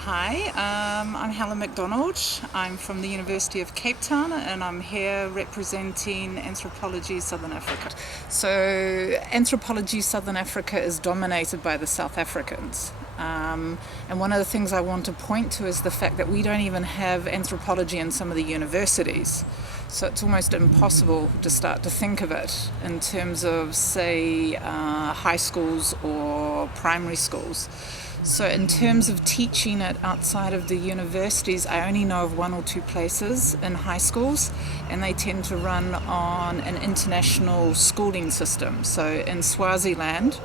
Hi, I'm Helen MacDonald. I'm from the University of Cape Town and I'm here representing Anthropology Southern Africa. So Anthropology Southern Africa is dominated by the South Africans. And one of the things I want to point to is the fact that we don't even have anthropology in some of the universities. So it's almost impossible to start to think of it in terms of, say, high schools or primary schools. So in terms of teaching it outside of the universities, I only know of one or two places in high schools, and they tend to run on an international schooling system. So in Swaziland,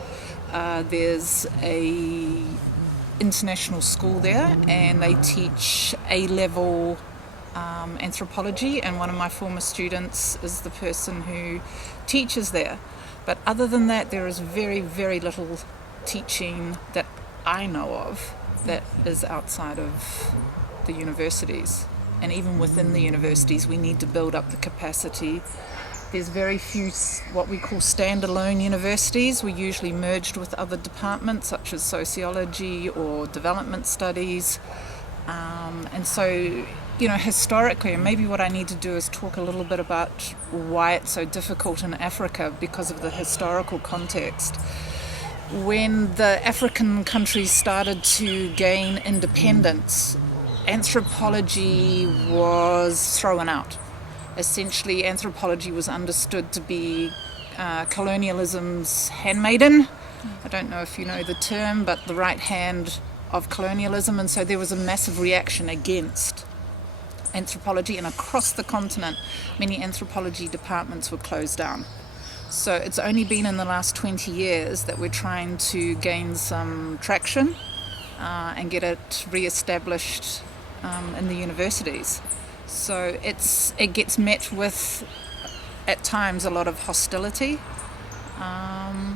there's a international school there, and they teach A-level anthropology, and one of my former students is the person who teaches there. But other than that, there is very, very little teaching that I know of that is outside of the universities. And even within the universities, we need to build up the capacity. There's very few what we call standalone universities. We're usually merged with other departments such as sociology or development studies. And so, historically, and maybe what I need to do is talk a little bit about why it's so difficult in Africa because of the historical context. When the African countries started to gain independence, anthropology was thrown out. Essentially, anthropology was understood to be colonialism's handmaiden. I don't know if you know the term, but the right hand of colonialism. And so there was a massive reaction against anthropology, and across the continent, many anthropology departments were closed down. So it's only been in the last 20 years that we're trying to gain some traction and get it re-established in the universities. So it gets met with, at times, a lot of hostility.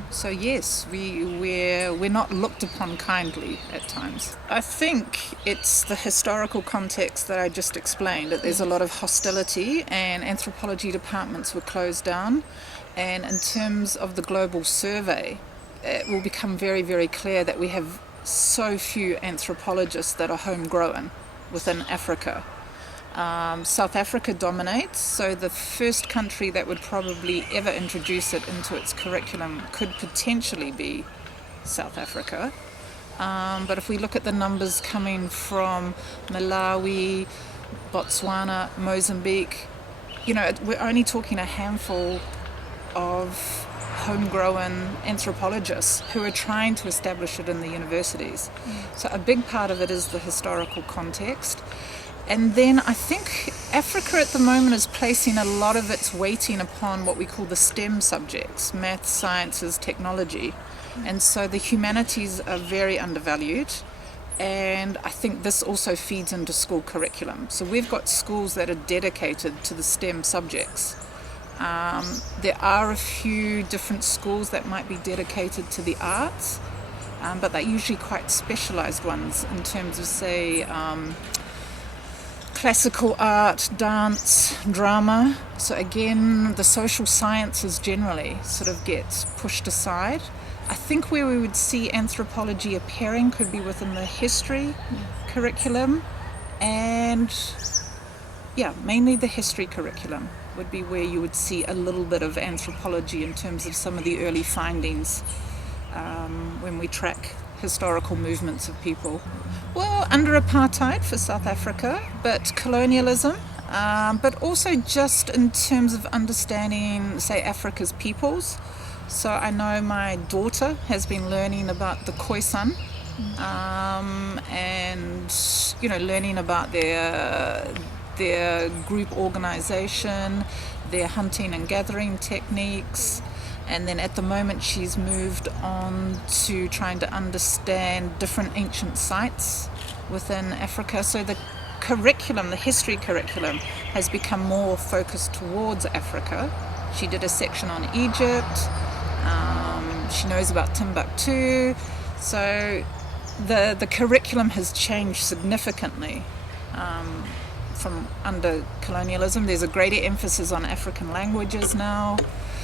So yes, we're not looked upon kindly at times. I think it's the historical context that I just explained, that there's a lot of hostility and anthropology departments were closed down. And in terms of the global survey, it will become very, very clear that we have so few anthropologists that are homegrown within Africa. South Africa dominates, so the first country that would probably ever introduce it into its curriculum could potentially be South Africa. But if we look at the numbers coming from Malawi, Botswana, Mozambique, we're only talking a handful of homegrown anthropologists who are trying to establish it in the universities. So a big part of it is the historical context. And then I think Africa at the moment is placing a lot of its weighting upon what we call the STEM subjects, math, sciences, technology. And so the humanities are very undervalued. And I think this also feeds into school curriculum. So we've got schools that are dedicated to the STEM subjects. There are a few different schools that might be dedicated to the arts, but they're usually quite specialized ones in terms of, say, classical art, dance, drama. So again, the social sciences generally sort of gets pushed aside. I think where we would see anthropology appearing could be within the history curriculum, and mainly the history curriculum would be where you would see a little bit of anthropology in terms of some of the early findings when we track historical movements of people. Well, under apartheid for South Africa, but colonialism, but also just in terms of understanding, say, Africa's peoples. So I know my daughter has been learning about the Khoisan, and learning about their group organization, their hunting and gathering techniques. And then at the moment she's moved on to trying to understand different ancient sites within Africa. So the curriculum, the history curriculum, has become more focused towards Africa. She did a section on Egypt. She knows about Timbuktu. So the curriculum has changed significantly from under colonialism. There's a greater emphasis on African languages now.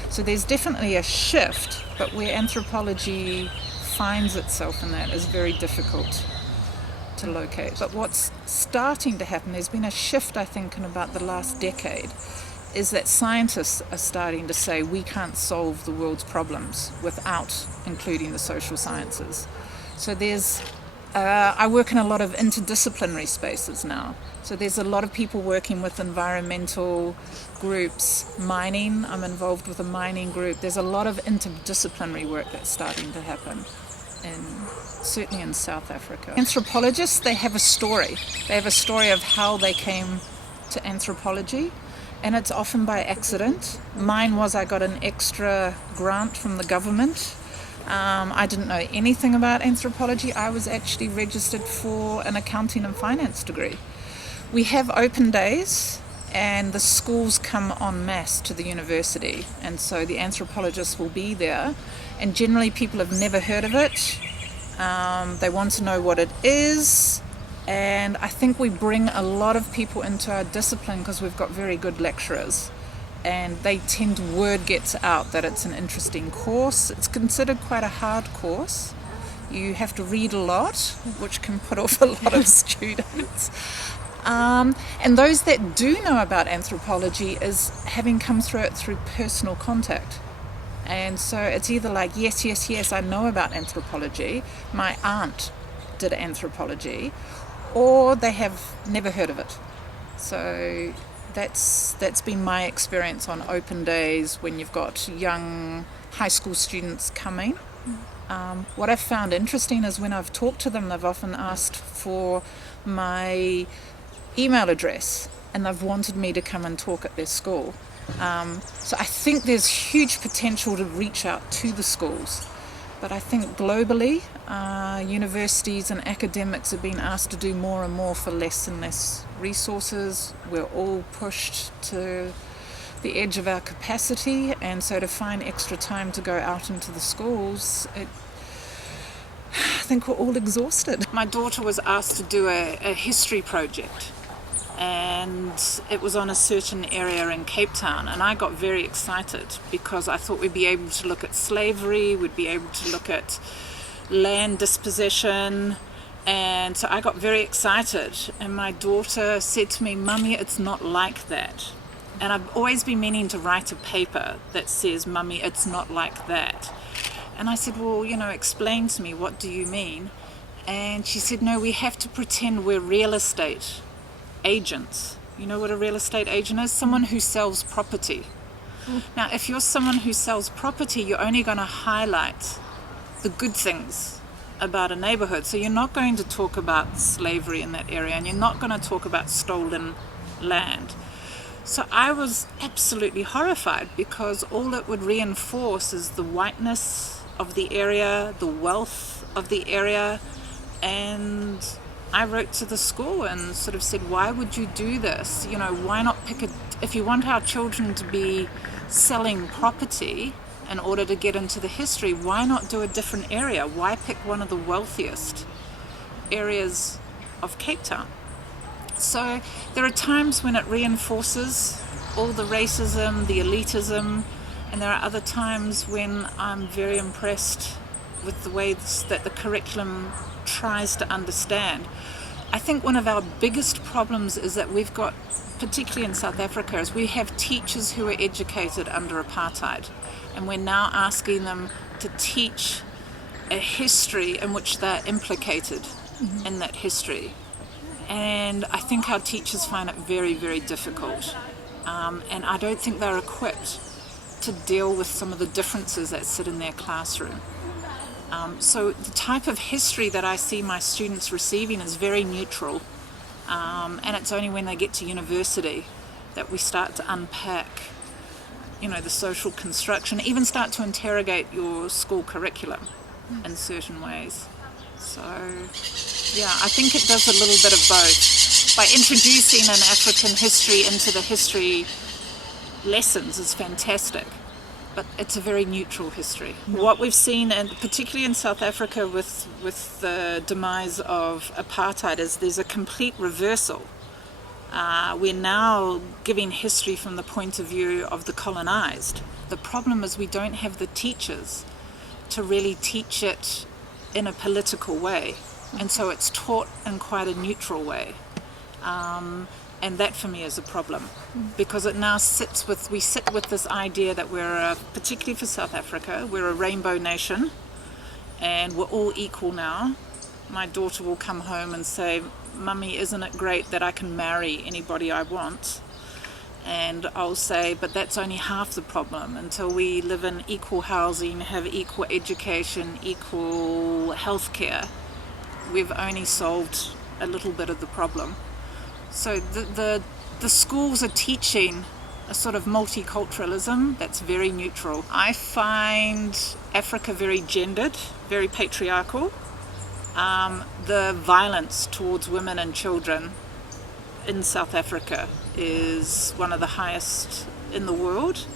So there's definitely a shift, but where anthropology finds itself in that is very difficult to locate. But what's starting to happen, there's been a shift, I think, in about the last decade, is that scientists are starting to say we can't solve the world's problems without including the social sciences. So I work in a lot of interdisciplinary spaces now. So there's a lot of people working with environmental groups, mining. I'm involved with a mining group. There's a lot of interdisciplinary work that's starting to happen, certainly in South Africa. Anthropologists, they have a story. They have a story of how they came to anthropology, and it's often by accident. Mine was I got an extra grant from the government. I didn't know anything about anthropology. I was actually registered for an accounting and finance degree. We have open days, and the schools come en masse to the university, and so the anthropologists will be there, and generally people have never heard of it. They want to know what it is, and I think we bring a lot of people into our discipline because we've got very good lecturers, and word gets out that it's an interesting course. It's considered quite a hard course. You have to read a lot, which can put off a lot of students. And those that do know about anthropology is having come through it through personal contact. And so it's either like, yes, I know about anthropology, my aunt did anthropology, or they have never heard of it. So that's been my experience on open days when you've got young high school students coming. What I've found interesting is when I've talked to them, they've often asked for my email address, and they've wanted me to come and talk at their school. So I think there's huge potential to reach out to the schools. But I think globally, universities and academics are being asked to do more and more for less and less resources. We're all pushed to the edge of our capacity, and so to find extra time to go out into the schools, I think we're all exhausted. My daughter was asked to do a history project, and it was on a certain area in Cape Town, and I got very excited because I thought we'd be able to look at slavery, we'd be able to look at land dispossession, and so I got very excited, and my daughter said to me, "Mummy, it's not like that." And I've always been meaning to write a paper that says, "Mummy, it's not like that." And I said, "Well, explain to me, what do you mean?" And she said, "No, we have to pretend we're real estate agents." You know what a real estate agent is? Someone who sells property. Now, if you're someone who sells property, you're only going to highlight the good things about a neighborhood. So you're not going to talk about slavery in that area, and you're not going to talk about stolen land. So I was absolutely horrified because all it would reinforce is the whiteness of the area, the wealth of the area. And I wrote to the school and sort of said, why would you do this? Why not if you want our children to be selling property in order to get into the history, why not do a different area? Why pick one of the wealthiest areas of Cape Town? So there are times when it reinforces all the racism, the elitism, and there are other times when I'm very impressed with the way that the curriculum tries to understand. I think one of our biggest problems is that we've got, particularly in South Africa, is we have teachers who were educated under apartheid, and we're now asking them to teach a history in which they're implicated in that history. And I think our teachers find it very, very difficult. And I don't think they're equipped to deal with some of the differences that sit in their classroom. So the type of history that I see my students receiving is very neutral. And it's only when they get to university that we start to unpack, the social construction, even start to interrogate your school curriculum in certain ways. So, yeah, I think it does a little bit of both. By introducing an African history into the history lessons is fantastic, but it's a very neutral history. What we've seen, and particularly in South Africa with the demise of apartheid, is there's a complete reversal. We're now giving history from the point of view of the colonized. The problem is we don't have the teachers to really teach it in a political way, and so it's taught in quite a neutral way. And that for me is a problem, because it now we sit with this idea that particularly for South Africa, we're a rainbow nation and we're all equal now. My daughter will come home and say, "Mummy, isn't it great that I can marry anybody I want?" And I'll say, but that's only half the problem. Until we live in equal housing, have equal education, equal healthcare, we've only solved a little bit of the problem. So the schools are teaching a sort of multiculturalism that's very neutral. I find Africa very gendered, very patriarchal. The violence towards women and children in South Africa is one of the highest in the world.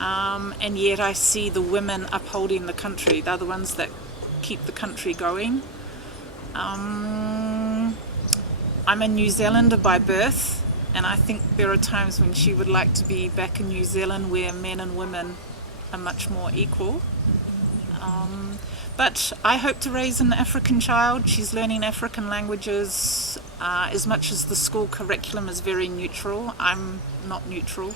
And yet I see the women upholding the country. They're the ones that keep the country going. I'm a New Zealander by birth, and I think there are times when she would like to be back in New Zealand where men and women are much more equal. But I hope to raise an African child. She's learning African languages. As much as the school curriculum is very neutral, I'm not neutral.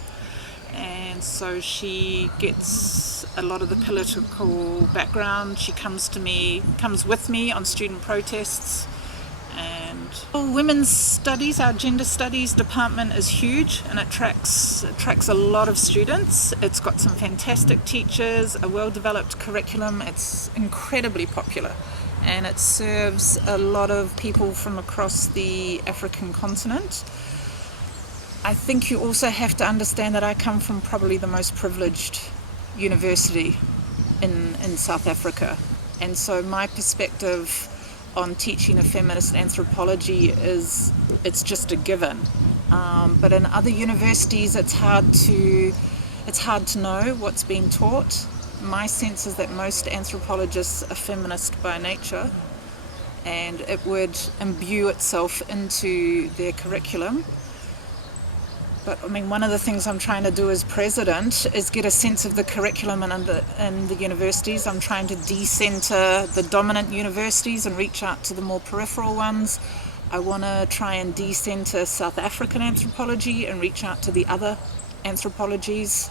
And so she gets a lot of the political background. She comes with me on student protests. And women's studies, our gender studies department is huge, and it attracts a lot of students. It's got some fantastic teachers, a well-developed curriculum. It's incredibly popular, and it serves a lot of people from across the African continent. I think you also have to understand that I come from probably the most privileged university in South Africa, and so my perspective on teaching a feminist anthropology it's just a given. But in other universities it's hard to know what's being taught. My sense is that most anthropologists are feminist by nature, and it would imbue itself into their curriculum. But I mean, one of the things I'm trying to do as president is get a sense of the curriculum in the universities. I'm trying to decenter the dominant universities and reach out to the more peripheral ones. I want to try and decenter South African anthropology and reach out to the other anthropologies.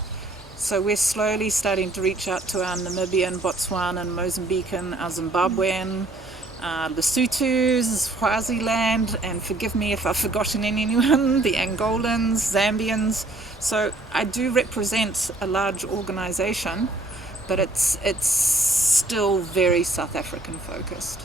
So we're slowly starting to reach out to our Namibian, Botswanan, Mozambican, our Zimbabwean, Lesotho, Swaziland, and forgive me if I've forgotten anyone, the Angolans, Zambians. So I do represent a large organisation, but it's still very South African focused.